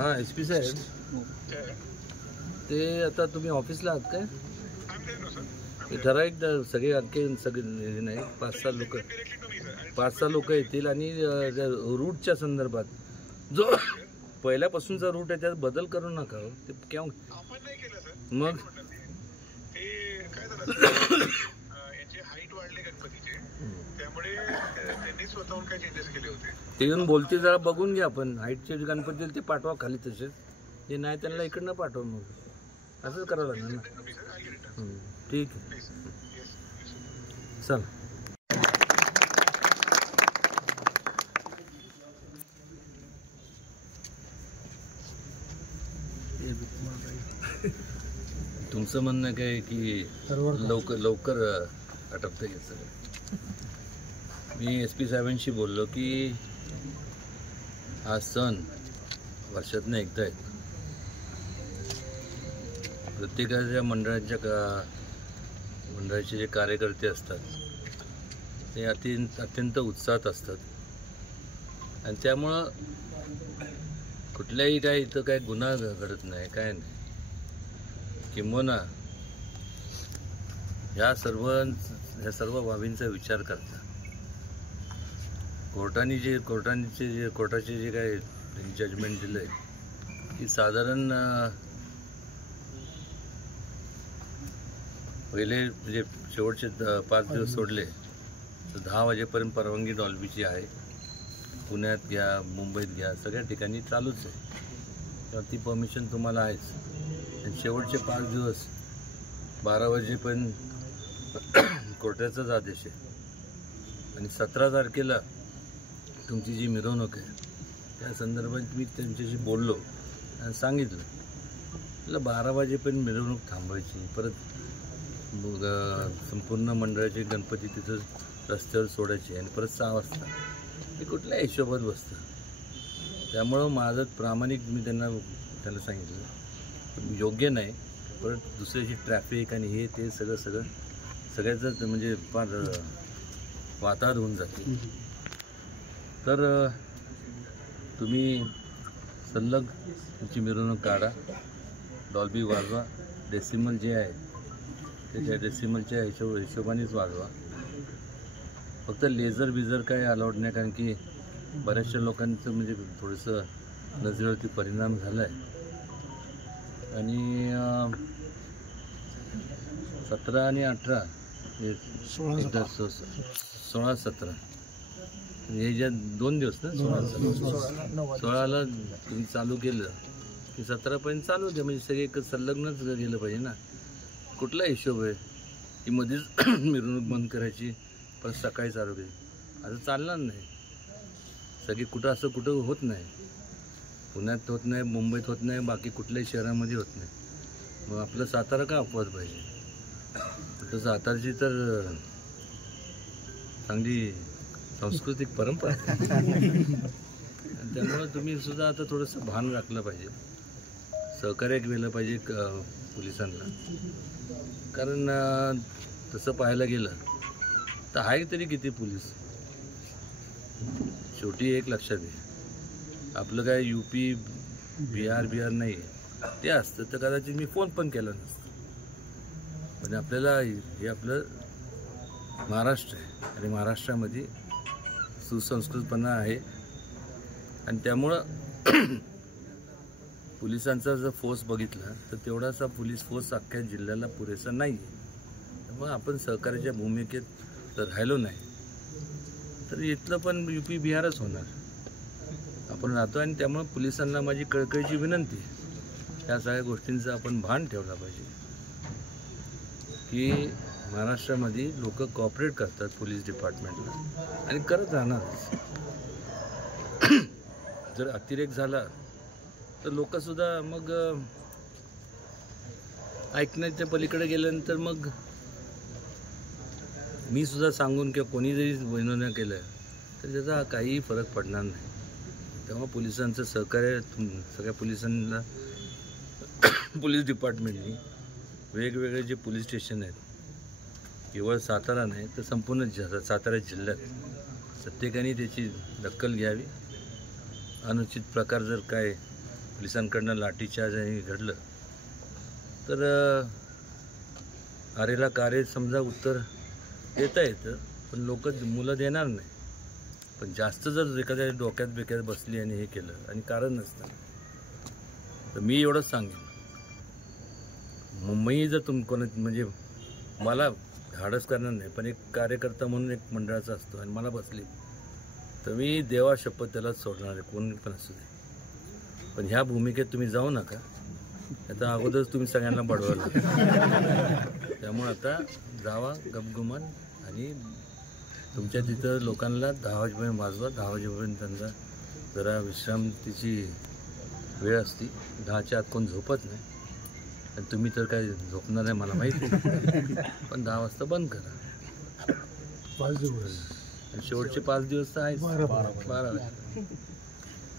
हां SP साहेब, ते आता तुम्ही ऑफिसला आहात काय? ते ठराविक सगळे आणखी सगळे नाही 5-6 लोक येतील आणि रूटच्या संदर्भात जो पहिल्यापासूनचा रूट आहे त्यात बदल करू नका हो. ते केव्हा मग ते येऊन बोलते, जरा बघून घ्या. आपण हाईटचे गणपती ते पाठवा खाली, तसेच ते नाही त्यांना इकडनं पाठवा. मग असंच करावं लागणार ना. ठीक आहे, चल. तुमचं म्हणणं काय की लवकर आटपतं हे सगळं. मी SP साहेबांशी बोललो की हा सण वर्षातनं एकदा येतो. प्रत्येकाच्या मंडळाचे जे कार्यकर्ते असतात ते अत्यंत उत्साहात असतात आणि त्यामुळं कुठल्याही काय इथं काय गुन्हा घडत नाही, काय नाही. किंबहुना ह्या सर्व बाबींचा विचार करता कोर्टाचे जे काय जजमेंट दिलंय की साधारण पहिले म्हणजे शेवटचे 5 दिवस सोडले तर 10 वाजेपर्यंत परवानगी डॉल्बीची आहे. पुण्यात घ्या, मुंबईत घ्या, सगळ्या ठिकाणी चालूच आहे. तेव्हा ती परमिशन तुम्हाला आहेच. आणि शेवटचे 5 दिवस 12 वाजेपर्यंत कोर्टाचाच आदेश आहे. आणि 17 तारखेला तुमची जी मिरवणूक आहे त्या संदर्भात मी त्यांच्याशी बोललो आणि सांगितलं, मला 12 वाजेपर्यंत मिरवणूक थांबवायची, परत संपूर्ण मंडळाचे गणपती तिथं रस्त्यावर सोडायचे आणि परत 6 वाजता हे कुठल्या हिशोबात बसतं. त्यामुळं माझं प्रामाणिक मी त्याला सांगितलं योग्य नाही. परत दुसऱ्याची ट्रॅफिक आणि हे ते सगळ्याचं म्हणजे फार वातावरण होऊन जाते. तर तुम्ही सलग तुमची मिरवणूक काढा, डॉल्बी वाजवा, डेसिमल जे आहे त्याच्या डेसिमलच्या हिशोबानेच वाजवा. फक्त लेझर बिझर काय अलाउड नाही, कारण की बऱ्याचशा लोकांचं म्हणजे थोडंसं नजरेवरती परिणाम झाला आहे. आणि 17 आणि 18 16-17 हे ज्या 2 दिवस ना 16ला तुम्ही चालू केलं की 17पर्यंत चालू होते. म्हणजे सगळे एक संलग्नच गेलं पाहिजे ना. कुठला हिशोब आहे की मध्येच मिरवणूक बंद करायची पण सकाळी चालू केली, असं चालणार नाही. सगळी कुठं होत नाही. पुण्यात होत नाही, मुंबईत होत नाही, बाकी कुठल्याही शहरामध्ये होत नाही. मग आपलं सातारा का अपवाद पाहिजे? तर सातारची तर चांगली सांस्कृतिक परंपरा त्यामुळं तुम्ही सुद्धा आता थोडंसं भान राखलं पाहिजे, सहकार्य केलं पाहिजे पोलिसांना. कारण तसं पाहायला गेलं तर आहे तरी किती पोलीस. शेवटी एक लक्षात घ्या, आपलं काय UP बिहार नाही ते असतं तर कदाचित मी फोन पण केला नसतं. पण आपल्याला हे आपलं महाराष्ट्र आहे आणि महाराष्ट्रामध्ये सुसंस्कृतपणा आहे. आणि त्यामुळं पोलिसांचा जर फोर्स बघितला तर तेवढासा पोलीस फोर्स अख्ख्या जिल्ह्याला पुरेसा नाही आहे. त्यामुळे आपण सहकार्याच्या भूमिकेत जर राहिलो नाही तर इथलं पण UP बिहारच होणार. आपण राहतो आणि त्यामुळे पोलिसांना माझी कळकळीची विनंती आहे, या सगळ्या गोष्टींचं आपण भान ठेवला पाहिजे की महाराष्ट्रामध्ये लोक कॉपरेट करतात पोलीस डिपार्टमेंटला आणि करत राहणारच. जर अतिरेक झाला तर लोकसुद्धा मग ऐकण्याच्या पलीकडे गेल्यानंतर मग मी सुद्धा सांगून किंवा कोणी जरी विनोद केलं तर त्याचा काहीही फरक पडणार नाही. तेव्हा पोलिसांचं सहकार्य सगळ्या पोलिसांना पोलीस डिपार्टमेंटनी वेगवेगळे जे पोलीस स्टेशन आहेत, केवळ सातारा नाही तर संपूर्ण सातारा जिल्ह्यात प्रत्येकाने त्याची दखल घ्यावी. अनुचित प्रकार जर काय पोलिसांकडनं लाठीचार्ज आणि घडलं तर आरेला कारे समजा उत्तर देता येतं, पण लोक मुलं देणार नाही. पण जास्त जर एखाद्या डोक्यात बसली आणि हे केलं आणि कारण नसतं तर मी एवढंच सांगेन, मी जर कोण म्हणजे मला धाडस करणार नाही, पण एक कार्यकर्ता म्हणून एक मंडळाचा असतो आणि मला बसली तर मी देवा शपथ त्याला सोडणार आहे, कोणी पण असू दे. पण ह्या भूमिकेत तुम्ही जाऊ नका, आता अगोदरच तुम्ही सगळ्यांना बडवलं. त्यामुळे आता जावा गपगुमान आणि तुमच्या तिथं लोकांना 10 वाजेपर्यंत वाजवा. 10 वाजेपर्यंत त्यांचा जरा विश्रांतीची वेळ असते. 10च्या आत कोण झोपत नाही आणि तुम्ही तर काय झोपणार आहे मला माहिती नाही, पण 10 वाजता बंद करा. 5 दिवस आणि शेवटचे 5 दिवस तर आहेच, 12 वाजता.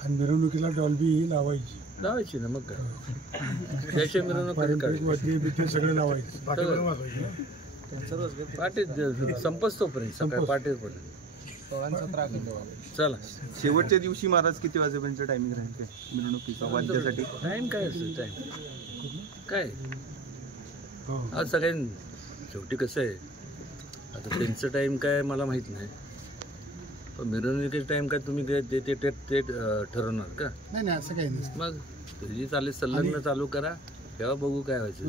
आणि मिरवणुकीला डॉल्बी लावायची ना, मग काय त्याशिवाय मिरवणूक सगळे लावायचे. पाठी संपच तोपर्यंत सकाळी पाठीपर्यंत. चला, शेवटच्या दिवशी महाराज किती वाजेपर्यंत टायमिंग राहील काय मिरवणुकीचा वाद्यासाठी? टाईम काय असतो? टाईम काय आज सगळ्यांनी शेवटी कसं आहे, आता त्यांचं टाईम काय मला माहीत नाही, पण मिरवणुकीचं टाईम काय तुम्ही ते ठरवणार का? नाही असं काही नसतं. मग तुझी चालेल संलग्न चालू करा, तेव्हा बघू काय व्हायचं.